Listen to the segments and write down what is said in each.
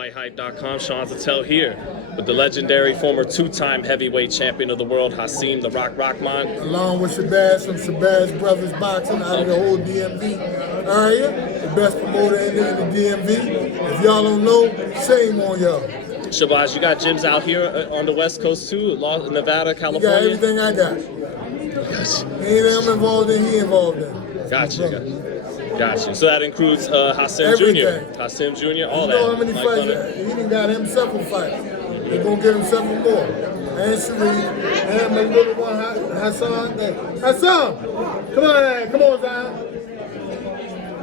FightHype.com. Sean Zattel here with the legendary former two-time heavyweight champion of the world, Hasim the Rock Rahman. Along with Shabazz from Shabazz Brothers Boxing out of the whole DMV area. The best promoter in the DMV. If y'all don't know, shame on y'all. Shabazz, you got gyms out here on the West Coast too, Nevada, California? You got everything I got. Gotcha. Anything I'm involved in, he involved in. Gotcha. So that includes Hasim Jr., Hasim Jr., all that. You know how many fights? He done got him several fights. He's going to get him several more. And Sharif, and my little one, Hassan. Hassan! Come on, Zion.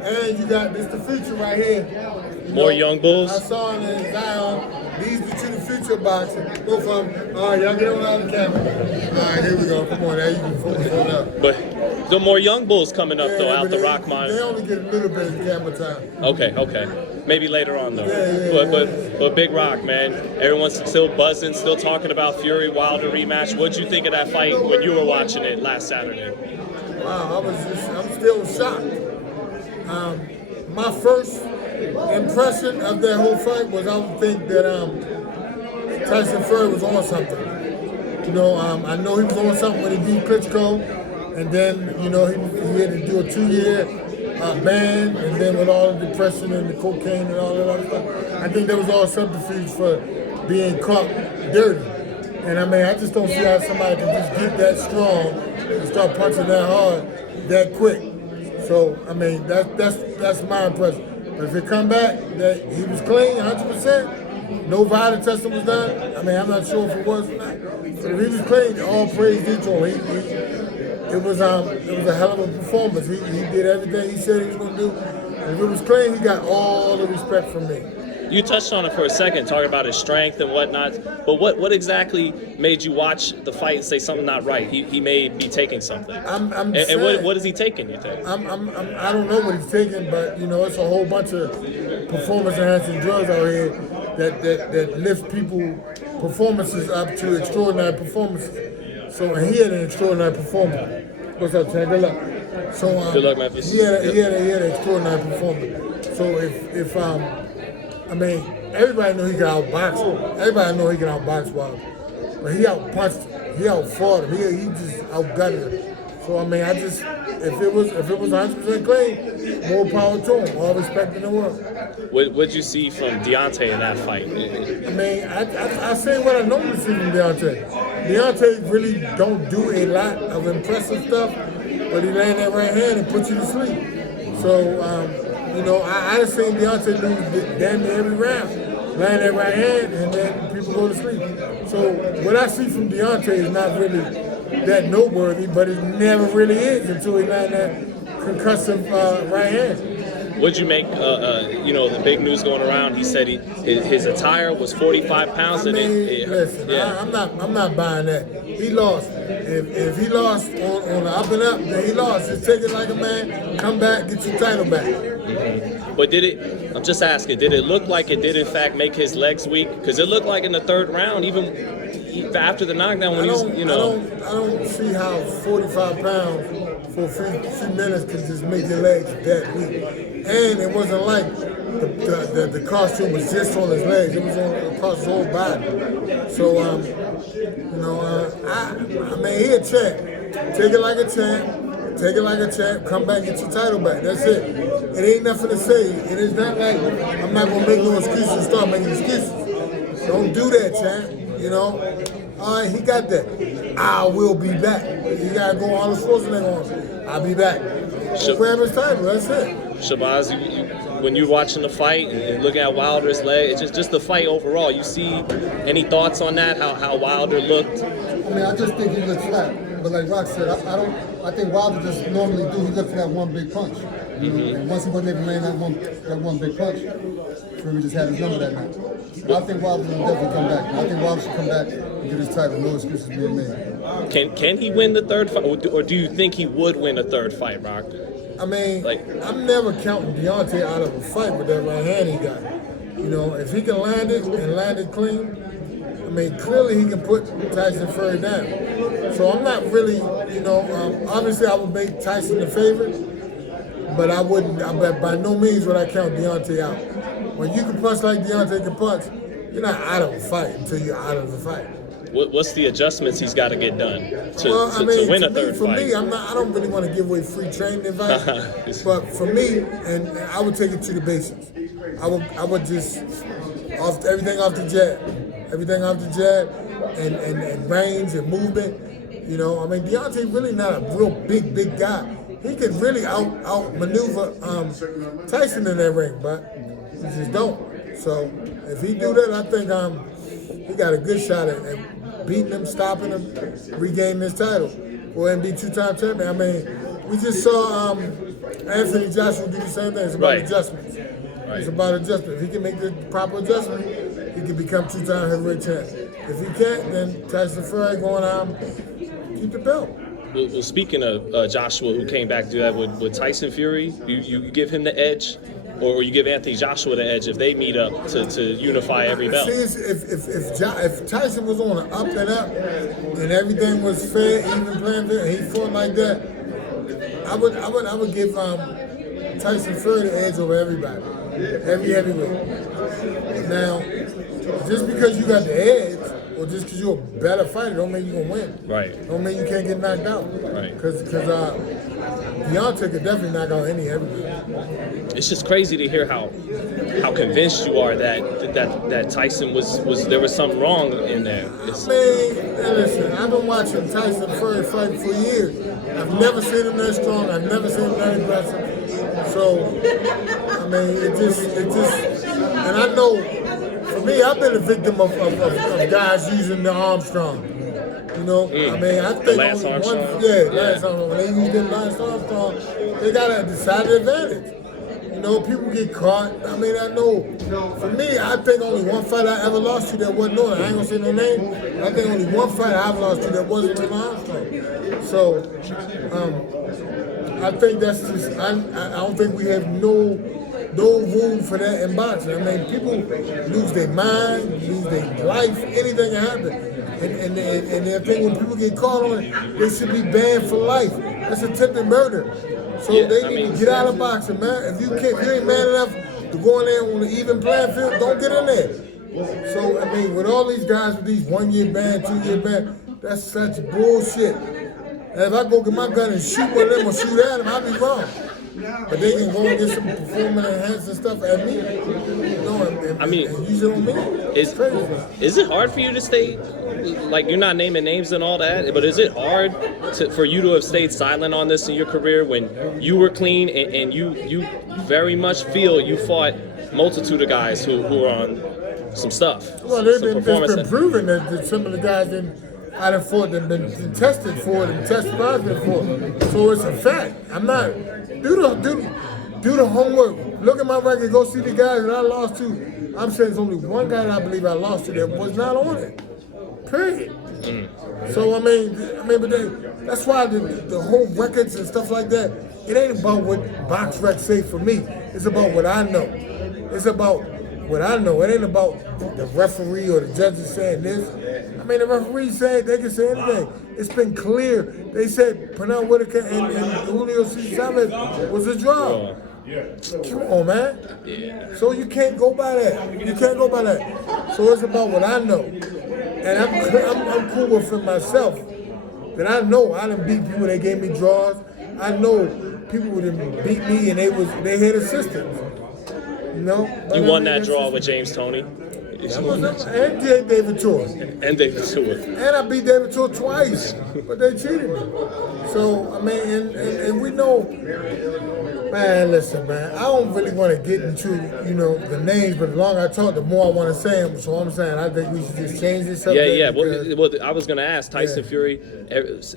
And you got the future right here. More young bulls? Hassan and Zion. These the future boxing. Both of them. All right, y'all get on out of the camera. All right, here we go. Come on, now you can focus on that. But the more young bulls coming up, though, out the Rakhmanov. They only get a little bit of camera time. Okay. Maybe later on, though. Yeah. But Big Rock, man, everyone's still buzzing, still talking about Fury Wilder rematch. What'd you think of that fight when you were watching it last Saturday? Wow, I'm still shocked. My first impression of that whole fight was I would think that Tyson Fury was on something. You know, I know he was on something when he beat Klitschko, and then, you know, he had to do a 2-year ban, and then with all the depression and the cocaine and all that other stuff, I think that was all subterfuge for being caught dirty. And I mean, I just don't see how somebody can just get that strong and start punching that hard that quick. So, I mean, that's my impression. But if it come back that he was clean, 100%, no violent testing was done, I mean, I'm not sure if it was or not. But if he was clean, all praise due to him. It was a hell of a performance. He did everything he said he was going to do. And if it was clean, he got all the respect from me. You touched on it for a second, talking about his strength and whatnot. But what exactly made you watch the fight and say something not right? He may be taking something. And what is he taking, you think? I don't know what he's taking, but you know, it's a whole bunch of performance-enhancing drugs out here that lift people performances up to extraordinary performances. So, and he had an extraordinary performance. What's up, Chad? Good luck. So, good luck, Memphis. He had an extraordinary performance. So if I mean, everybody know he can outbox. Everybody know he can outbox Wilder, but he outpunched him. He outfought him. He just outgutted him. So I mean, if it was 100% clean, more power to him. All respect in the world. What'd you see from Deontay in that fight? I mean, I say what I normally see from Deontay. Deontay really don't do a lot of impressive stuff, but he land that right hand and put you to sleep. So. You know, I done seen Deontay do damn near every round. Land that right hand, and then people go to sleep. So what I see from Deontay is not really that noteworthy, but it never really is until he land that concussive right hand. What'd you make, you know, the big news going around? He said his attire was 45 pounds. Listen, I'm not buying that. He lost. If he lost on the up and up, then he lost. Just take it like a man, come back, get your title back. Mm-hmm. But I'm just asking, did it look like it did in fact make his legs weak? Because it looked like in the third round, even after the knockdown when you know. I don't see how 45 pounds for a few minutes can just make your legs that weak. And it wasn't like the costume was just on his legs; it was across his whole body. So, you know, I mean, he a champ. Take it like a champ. Take it like a champ. Come back, get your title back. That's it. It ain't nothing to say. It is not like I'm not gonna make no excuses and start making excuses. Don't do that, champ. You know. All right, he got that. I will be back. You gotta go on the Schwarzenegger on. I'll be back. Grab his title. That's it. Shabazz, when you're watching the fight and looking at Wilder's leg, it's just the fight overall, you see any thoughts on that, how Wilder looked? I mean, I just think he looked flat. But like Rock said, I think Wilder just normally he looked for that one big punch. You know? And once he wasn't able to land that one big punch, Fury just had his number that night. But I think Wilder will definitely come back. I think Wilder should come back and get his title. No excuses being made. Can he win the third fight, or do you think he would win a third fight, Rock? I mean, I'm never counting Deontay out of a fight with that right hand he got. You know, if he can land it and land it clean, I mean, clearly he can put Tyson Fury down. So I'm not really, you know, obviously I would make Tyson the favorite, but I wouldn't, by no means would I count Deontay out. when you can punch like Deontay can punch, you're not out of a fight until you're out of the fight. What's the adjustments he's got to get done to win a third for fight? For me, I don't really want to give away free training advice, but for me, and I would take it to the basics. I would just everything off the jab, and range and movement. You know, I mean, Deontay really not a real big guy. He can really out maneuver Tyson in that ring, but he just don't. So if he do that, I think he got a good shot at beating him, stopping him, regaining his title, go ahead and be two-time champion. I mean, we just saw Anthony Joshua do the same thing. It's about adjustments. Right. It's about adjustment. If he can make the proper adjustment, he can become two-time heavyweight champion. If he can't, then Tyson Fury going keep the belt. Well, speaking of Joshua, who came back to do that with Tyson Fury, you give him the edge, or you give Anthony Joshua the edge if they meet up to unify every belt? See, if Tyson was on an up and up, and everything was fair, even playing fair, and he fought like that, I would give Tyson Fury the edge over everybody, every heavyweight. Now, just because you got the edge, or just because you're a better fighter, don't mean you're going to win. Right. Don't mean you can't get knocked out. Right. Because Deontay could definitely knock out any heavyweight. It's just crazy to hear how convinced you are that Tyson was there was something wrong in there. Listen, I've been watching Tyson Fury fight for years. I've never seen him that strong. I've never seen him that aggressive. So, I mean, it just, and I know. For me, I've been a victim of guys using the Armstrong. You know, I mean, I think Lance Armstrong. Lance Armstrong. When they use the Lance Armstrong, they got a decided advantage. You know, people get caught. I mean, I know. For me, I think only one fight I ever lost to that wasn't on it. I ain't gonna say no name. I think only one fight I've lost to that wasn't on Armstrong. So, I think that's just. I don't think we have no room for that in boxing. I mean, people lose their mind, lose their life, anything can happen. And I think when people get caught on it, they should be banned for life. That's attempted murder. So they need to get out of boxing, man. If you ain't man enough to go in there on the even playing field, don't get in there. So, I mean, with all these guys with these 1 year ban, 2 year ban, that's such bullshit. And if I go get my gun and shoot one of them or shoot at them, I'll be wrong. But they can go and get some performance enhancing stuff at me, you know, and use it on me. It's crazy. Is it hard for you to stay, like, you're not naming names and all that, but is it hard for you to have stayed silent on this in your career when you were clean and you very much feel you fought multitude of guys who are on some stuff? Well, it's been proven that some of the guys I done fought that been tested for it and tested positive for it. So it's a fact. I'm not. Do the homework. Look at my record. Go see the guys that I lost to. I'm saying there's only one guy that I believe I lost to that was not on it. Period. So I mean, but that's why the whole records and stuff like that. It ain't about what BoxRec say for me. It's about what I know. It's about what I know. It ain't about the referee or the judges saying this. I mean, the referee said they can say anything. It's been clear. They said Pernell Whitaker and Julio Cesar was a draw. Come on, man. Yeah. So you can't go by that. You can't go by that. So it's about what I know. And I'm cool with it myself. That I know I done beat people that gave me draws. I know people who done beat me and they had assistants. You know? You won that draw with James Toney. And David Tor. And David Tor. And I beat David Tor twice, but they cheated me. So, I mean, and we know, man, listen, man, I don't really want to get into, you know, the names, but the longer I talk, the more I want to say them. So I'm saying I think we should just change this subject. Yeah. Well, I was going to ask Tyson Fury,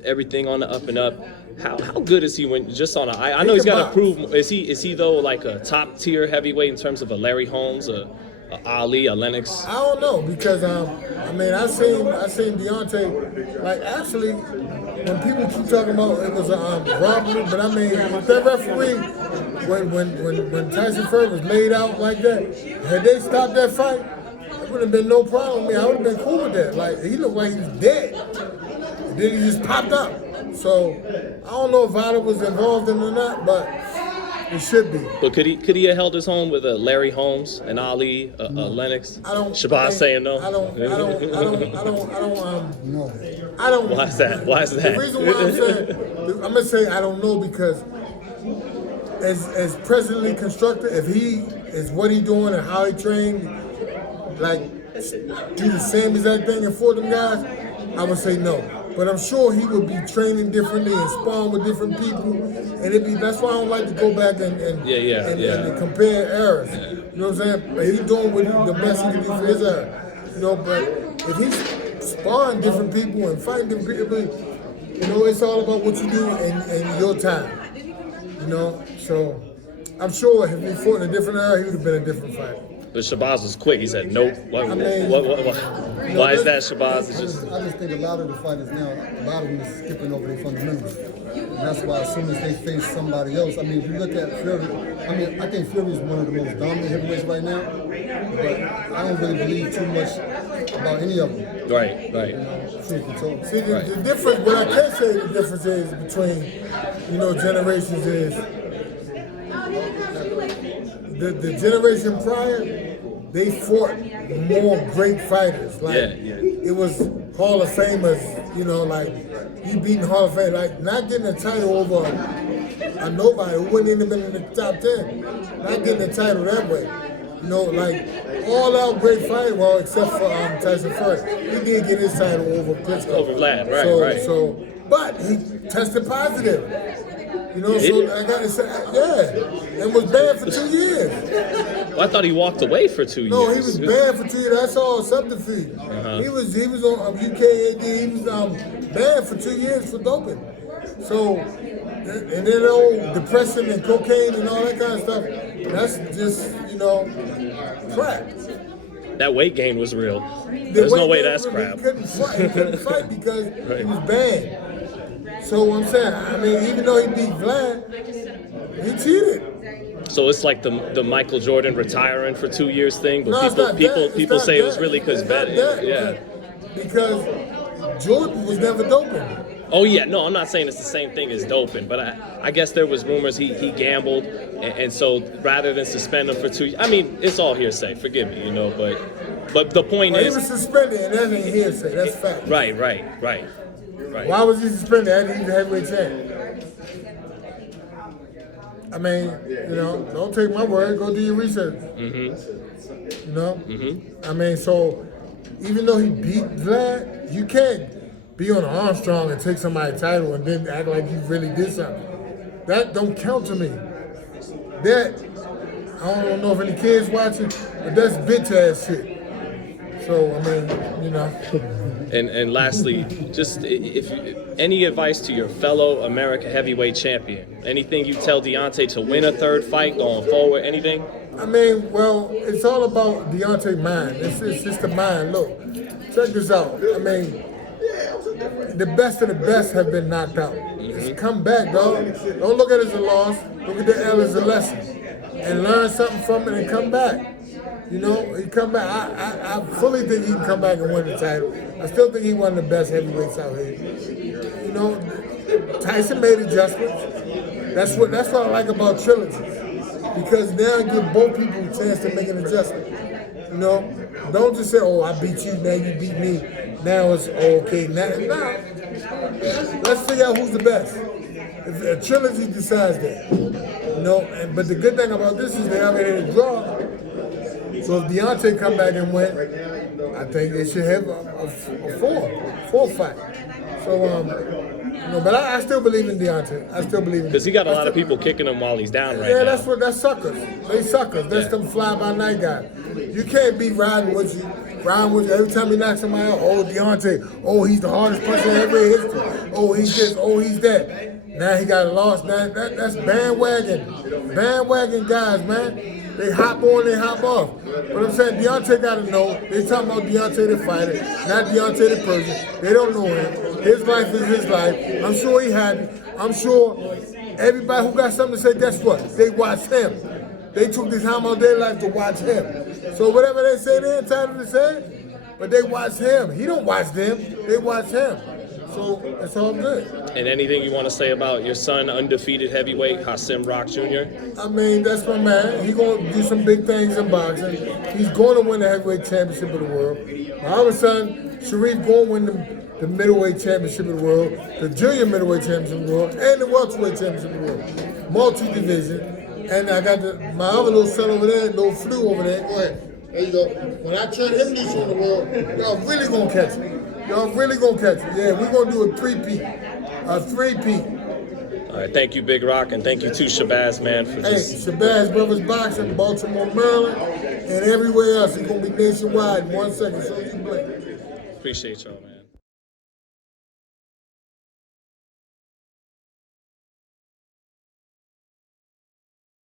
everything on the up and up. How good is he when just on I know he's got to prove. Is he though like a top tier heavyweight in terms of a Larry Holmes, a Ali, a Lennox? I don't know because I mean I seen Deontay, like, actually when people keep talking about it was a robbery, but I mean with that referee when Tyson Fury was laid out like that, had they stopped that fight, it would have been no problem. I mean, I would have been cool with that. Like, he looked like he was dead. And then he just popped up. So I don't know if Vada was involved in it or not, but It should be. But could he have held his home with a Larry Holmes, an Ali, a Lennox? I don't. Shabazz saying no. I don't. No. I don't. Why is that? Why is that? The reason why I'm saying, I'm gonna say I don't know because as presently constructed, if he is what he doing and how he trained, like do the same exact thing and for them guys, I would say no. But I'm sure he would be training differently and sparring with different people, and that's why I don't like to go back and compare errors. You know what I'm saying? But he's doing what the best he can do for his error. You know, but if he's sparring different people and fighting different people, you know, it's all about what you do in your time. You know, so I'm sure if he fought in a different era, he would have been a different fighter. But Shabazz was quick. He said, nope. Why is that, Shabazz? I just think a lot of the fighters now, a lot of them is skipping over their fundamentals. And that's why as soon as they face somebody else, I mean, if you look at Fury, I think Fury is one of the most dominant heavyweights right now, but I don't really believe too much about any of them. Right. You know, truth be told. See, the difference, what I can say the difference is between, you know, generations is the generation prior, they fought more great fighters. Like, it was Hall of Famers, you know, like, you beating Hall of Fame, like, not getting a title over a nobody who wouldn't even been in the top 10. Not getting a title that way. You know, like, all out great fighter, well, except for Tyson Fury. He did get his title over Klitschko. Over Vlad, right. So, but he tested positive. You know, so I got to say, and was banned for 2 years. Well, I thought he walked away for 2 years. No, he was banned for 2 years. That's all subterfuge. He was on UKAD. He was banned for 2 years for doping. So, and then old depression and cocaine and all that kind of stuff. That's just, you know, crap. That weight gain was real. There's no way that's crap. He couldn't fight because he was banned. So I'm saying, I mean, even though he beat Vlad, he cheated. So it's like the Michael Jordan retiring for 2 years thing, but No, people say it was really because because Jordan was never doping. Oh yeah, no, I'm not saying it's the same thing as doping, but I guess there was rumors he gambled, and so rather than suspend him for 2 years, I mean, it's all hearsay. Forgive me, you know, but the point is he was suspended, and that ain't hearsay. That's fact. Right. Why was he suspended? After he was heavyweight champ. I mean, you know, don't take my word. Go do your research. You know. I mean, so even though he beat Vlad, you can't be on Armstrong and take somebody's title and then act like you really did something. That don't count to me. That, I don't know if any kids watching, but that's bitch ass shit. So, I mean, you know. And lastly, just if any advice to your fellow America heavyweight champion, anything you tell Deontay to win a third fight going forward, anything? I mean, well, it's all about Deontay's mind. It's just the mind. Look, check this out. I mean, the best of the best have been knocked out. Just come back, dog. Don't look at it as a loss. Look at the L as a lesson. And learn something from it and come back. You know, he come back. I fully think he can come back and win the title. I still think he's one of the best heavyweights out here. You know, Tyson made adjustments. That's what I like about trilogies. Because now it gives both people a chance to make an adjustment. You know, don't just say, "Oh, I beat you, now you beat me. Now it's okay." Now, let's figure out who's the best. If a trilogy decides that, you know. But the good thing about this is they already had a draw. So if Deontay come back and win, I think they should have a fourth fight. So, you know, but I still believe in Deontay. I still believe in him. Because he got a lot of people kicking him while he's down right now. Yeah, that's suckers. They suckers. That's them fly-by-night guys. You can't be riding with you every time he knocks somebody out. Oh, Deontay. Oh, he's the hardest puncher in every history. Oh, he's this. Oh, he's that. Now he got lost. Now that's bandwagon guys, man. They hop on, they hop off. But I'm saying Deontay gotta know. They talking about Deontay the fighter, not Deontay the person. They don't know him. His life is his life. I'm sure he happy. I'm sure everybody who got something to say, guess what? They watch him. They took the time out of their life to watch him. So whatever they say, they're entitled to say. But they watch him. He don't watch them. They watch him. So it's all good. And anything you want to say about your son, undefeated heavyweight Hasim Rock Jr.? I mean, that's my man. He's going to do some big things in boxing. He's going to win the heavyweight championship of the world. My other son, Sharif, going to win the middleweight championship of the world, the junior middleweight championship of the world, and the welterweight championship of the world. Multi-division. And I got my other little son over there, little Flu over there. Go ahead. There you go. When I turn him loose on the world, y'all really going to catch him. Y'all really going to catch him. Yeah, we're going to do a three-peat. A three-peat. All right, thank you, Big Rock, and thank you to Shabazz, man, for just... Hey, Shabazz Brothers Boxing, Baltimore, Maryland, and everywhere else. It's going to be nationwide in 1 second, so you blink. Appreciate y'all, man.